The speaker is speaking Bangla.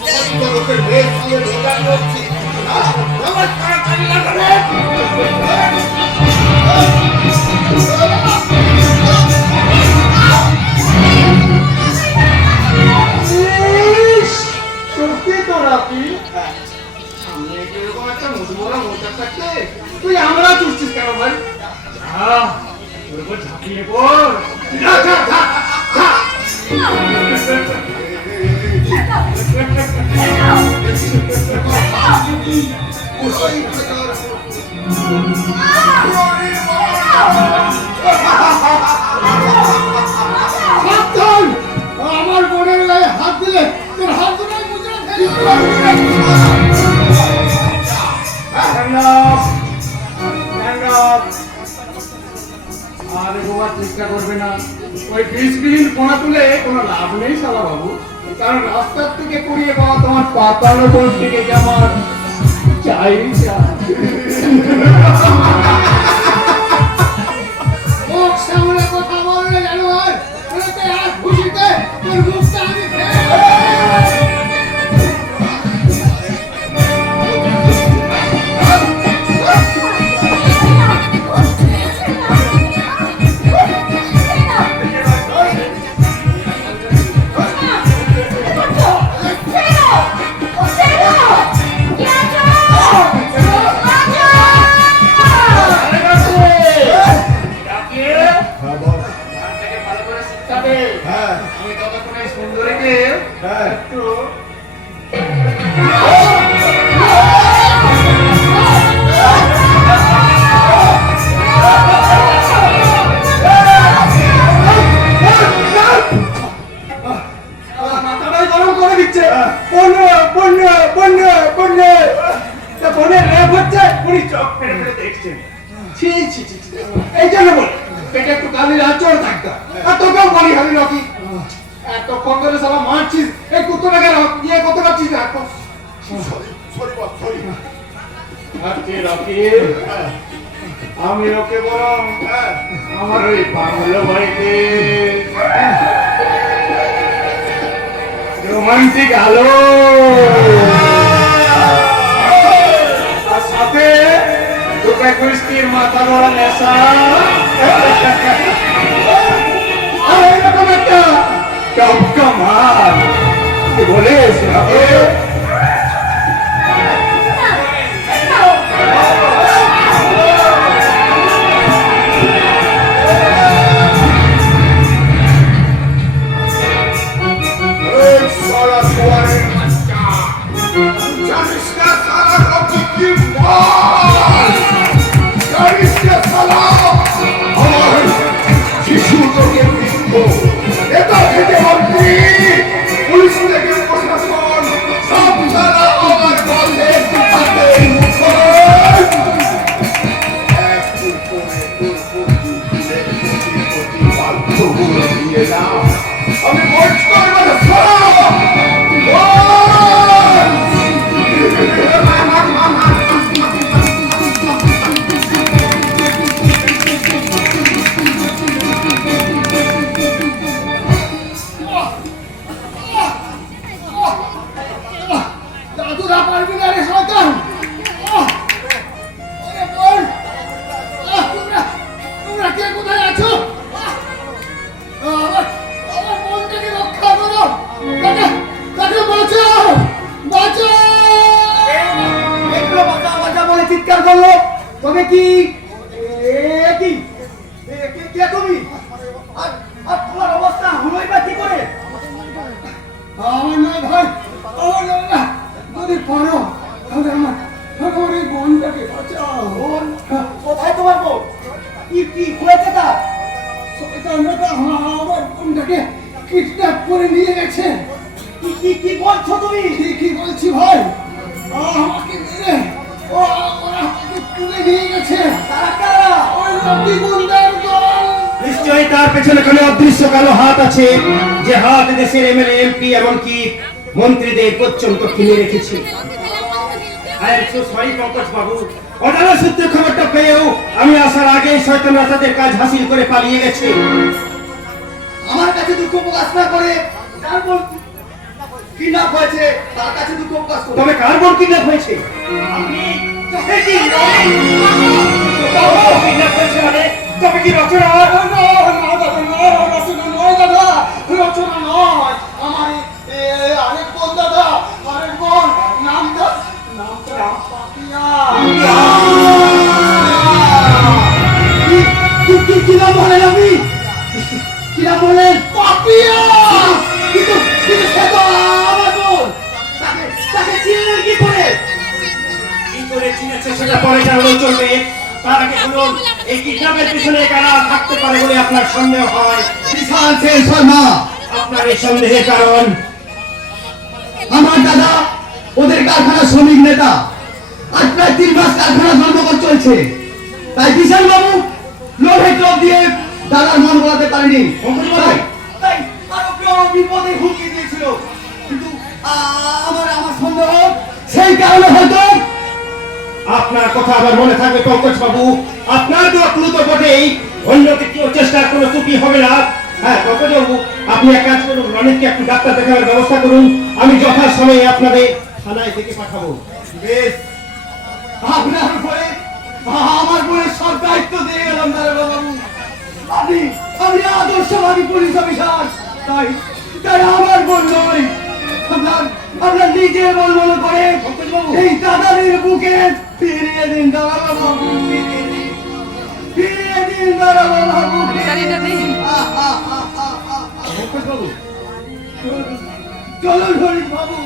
লোকের মেয়ের সঙ্গে রোজা করছি, আমার তাড়াতাড়ি লাগাবে। সত্যি তো রাখি, সামনে এরকম একটা মুসলমান মোটা থাকতে তুই আমরা চুষছিস কেন ভাই? ওর উপর ঝাঁপিয়ে পড়। আমার বোনের গায়ে হাত দিলে তোর হাত দুটোই মুছে আর গোয়ার চেষ্টা করবে না। ওই বিষবিহীন পোনা তুলে কোনো লাভ নেই শালা বাবু, কারণ রাস্তার থেকে কুড়িয়ে পাওয়া তোমার পাতানো বোন থেকে আমার চাই সামনে কথা বললে জানো আর খুশিতে তোর মুখটা আমি আমি ওকে বরং আমার ওই বাংলো বাড়িতে রোমান্টিক আলো আর সাথে দুটো কুস্তির মাথা বড় নেশা আর এরকম একটা টপকা মার বলিস নিশ্চয়ই তার পেছনে কোনো অদৃশ্য কালো হাত আছে, যে হাত দেশের এমএলএ এমপি এমনকি মন্ত্রীদের পর্যন্ত কিনে রেখেছে। অজানা সূত্রে খবরটা পেয়েও আমি আসার আগে শয়তানরা তাদের কাজ হাসিল করে পালিয়ে গেছে। আমার কাছে দুঃখ প্রকাশ না করে কিডন্যাপ হয়েছে তার কাছে দুটো প্রকাশ করো। তবে কার বোন কিডন্যাপ হয়েছে? আপনি তবে কি কিডন্যাপ হয়েছে মানে? তবে কি রচনা? রচনা নয় দাদা, রচনা নয়, আমার আরেক বোন দাদা, আরেক বোন, নামটা পাপিয়া। কি নাম বলেন আপনি? কি নাম বলেন? পাপিয়া। কিন্তু সে তো আমার বোন, তাকে চিনলেন কি করে? কি করে চিনেছে সেটা পরে জানলেও চলবে। তার আগে বলুন, এই কিডন্যাপের পিছনে কারা থাকতে পারে বলে আপনার সন্দেহ হয়? বিশাল সেন শর্মা। আপনার এই সন্দেহের কারণ? আমার দাদা ওদের কারখানার শ্রমিক নেতা, আজ প্রায় 3 মাস কারখানা ধর্মঘট চলছে, তাই বিশাল বাবু লোভে টোপ দিয়ে দাদার মন বলাতে পারেনি। তাই আরো কেউ বিপদে হুমকি দিয়েছিল, কিন্তু আমার সন্দেহ সেই কারণে হয়তো। আপনার কথা আবার মনে থাকবে পঙ্কজ বাবু, আপনার তো আপ্লুত বটেই, অন্যকে কেউ চেষ্টার কোনো ত্রুটি হবে না। হ্যাঁ পঙ্কজ বাবু, আপনি এক কাজ করুন, রনিতকে একটু ডাক্তার দেখানোর ব্যবস্থা করুন, আমি যথাসময়ে আপনাদের থানায় থেকে পাঠাবো। বেশ, আপনার উপরে আমার উপরে সব দায়িত্ব দিয়ে গেলাম দারোগা বাবু। আপনি আদর্শবাদী পুলিশ অফিসার, তাই আমার বোন নয়, আপনার নিজের বোন মনে করে এই দাদাদের বুকে ফিরিয়ে দিন দারোগা বাবু, ফিরিয়ে দিন দারোগা বাবু। পঙ্কজ বাবু, চলুন হরিশ বাবু।